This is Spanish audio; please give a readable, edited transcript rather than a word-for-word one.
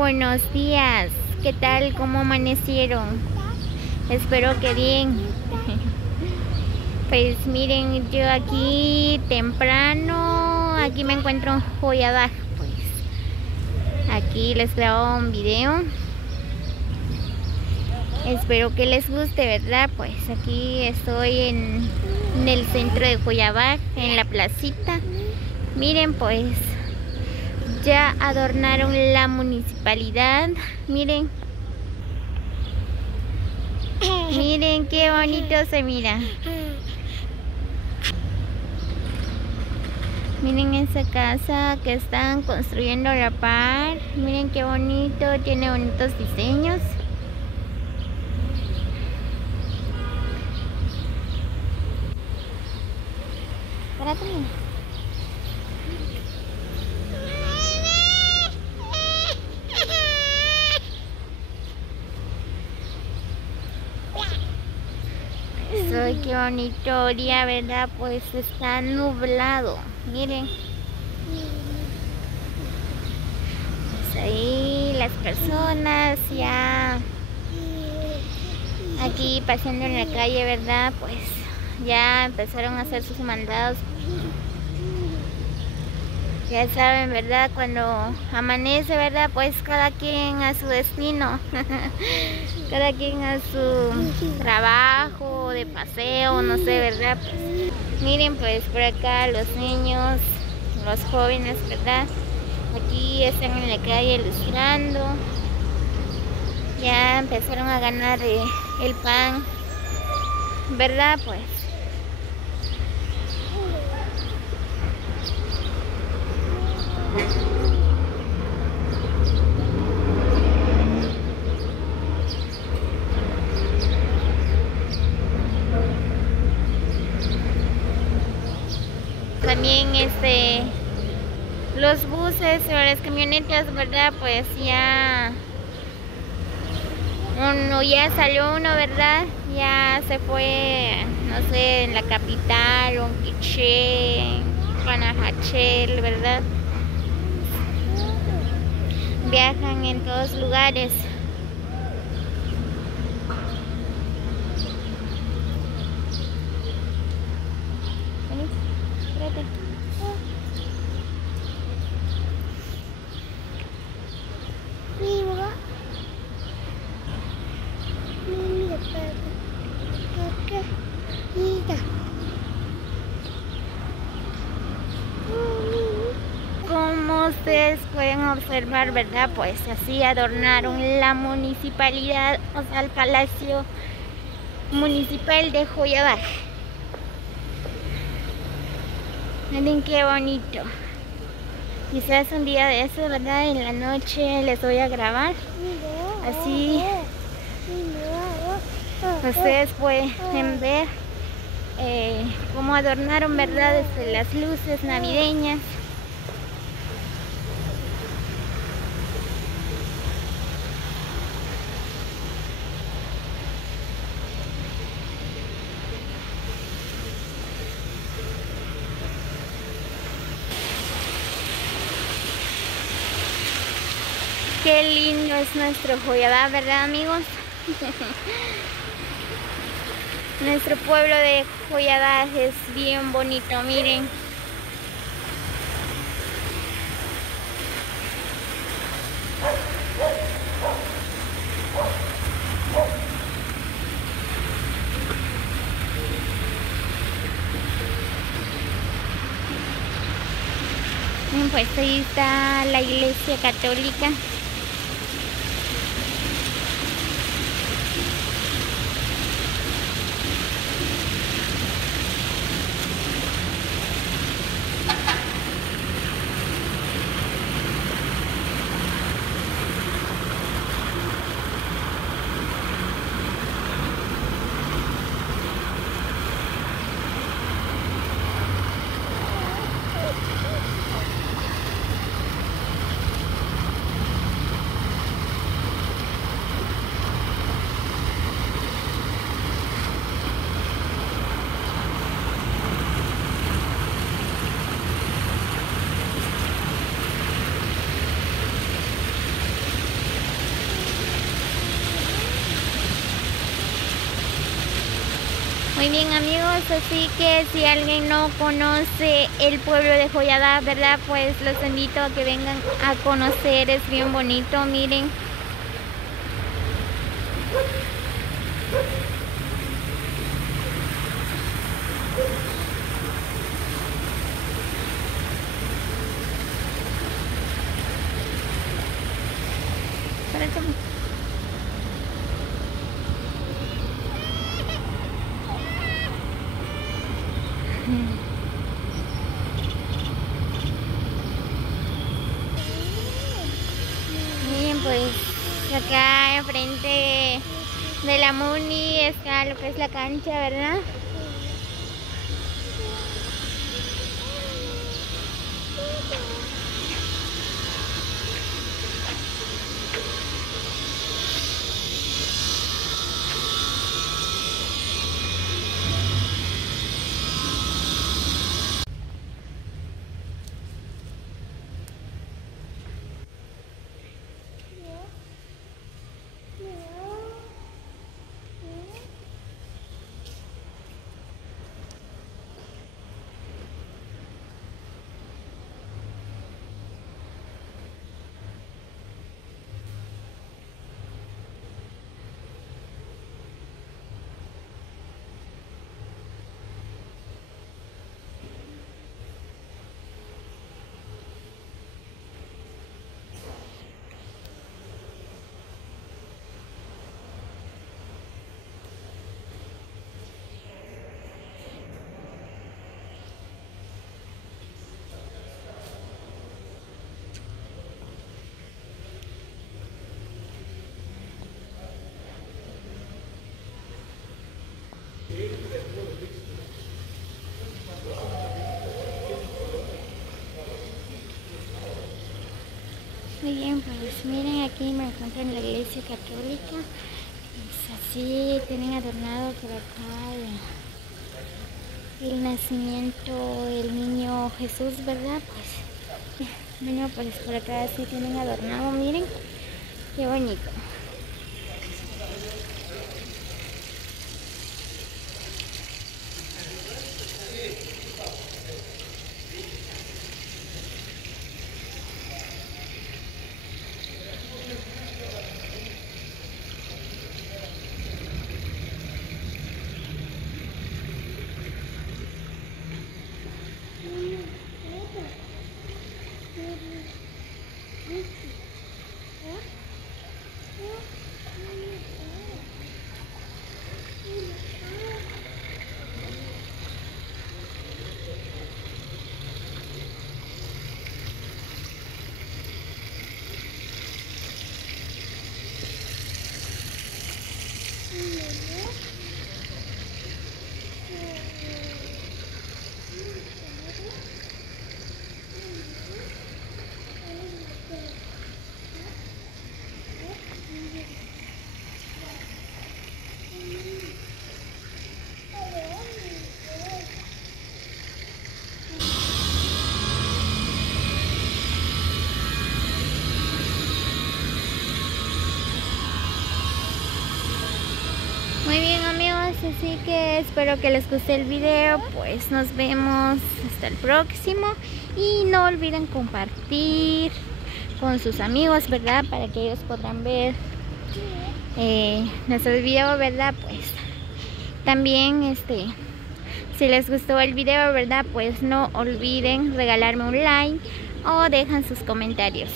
Buenos días, ¿qué tal? ¿Cómo amanecieron? Espero que bien. Pues miren, yo aquí temprano, aquí me encuentro en Joyabaj, pues aquí les grabo un video. Espero que les guste, ¿verdad? Pues aquí estoy en el centro de Joyabaj, en la placita. Miren, pues ya adornaron la municipalidad. Miren. Miren qué bonito se mira. Miren esa casa que están construyendo a la par. Miren qué bonito, tiene bonitos diseños. Espérate. Ay, qué bonito día, ¿verdad? Pues está nublado. Miren. Pues ahí las personas ya aquí paseando en la calle, ¿verdad? Pues ya empezaron a hacer sus mandados. Ya saben, ¿verdad? Cuando amanece, ¿verdad? Pues cada quien a su destino. Cada quien a su trabajo, de paseo, no sé, ¿verdad? Pues, miren, pues por acá los niños, los jóvenes, ¿verdad? Aquí están en la calle ilustrando. Ya empezaron a ganar el pan, ¿verdad? Pues también los buses o las camionetas, ¿verdad? Pues ya salió uno, ¿verdad? Ya se fue, no sé, en la capital, Unquiché, Panajachel, ¿verdad? Viajan en todos lugares. Espérate. Como ustedes pueden observar, ¿verdad? Pues así adornaron la municipalidad, o sea, el Palacio Municipal de Joyabaj. Miren qué bonito. Quizás un día de eso, ¿verdad? En la noche les voy a grabar. Así ustedes pueden ver cómo adornaron, ¿verdad? Desde las luces navideñas. Qué lindo es nuestro Joyabaj, ¿verdad, amigos? Nuestro pueblo de Joyabaj es bien bonito, miren. Pues ahí está la iglesia católica. Muy bien, amigos, así que si alguien no conoce el pueblo de Joyada, ¿verdad? Pues los invito a que vengan a conocer, es bien bonito, miren. Miren, pues acá enfrente de la Muni está lo que es la cancha, ¿verdad? Muy bien, pues miren, aquí me encuentro en la iglesia católica. Es así, tienen adornado por acá el nacimiento del niño Jesús, ¿verdad? Pues bueno, pues por acá sí tienen adornado, miren, qué bonito. Muy bien, amigos, así que espero que les guste el video, pues nos vemos hasta el próximo y no olviden compartir con sus amigos, ¿verdad? Para que ellos podrán ver nuestro video, ¿verdad? Pues también si les gustó el video, ¿verdad? Pues no olviden regalarme un like o dejan sus comentarios.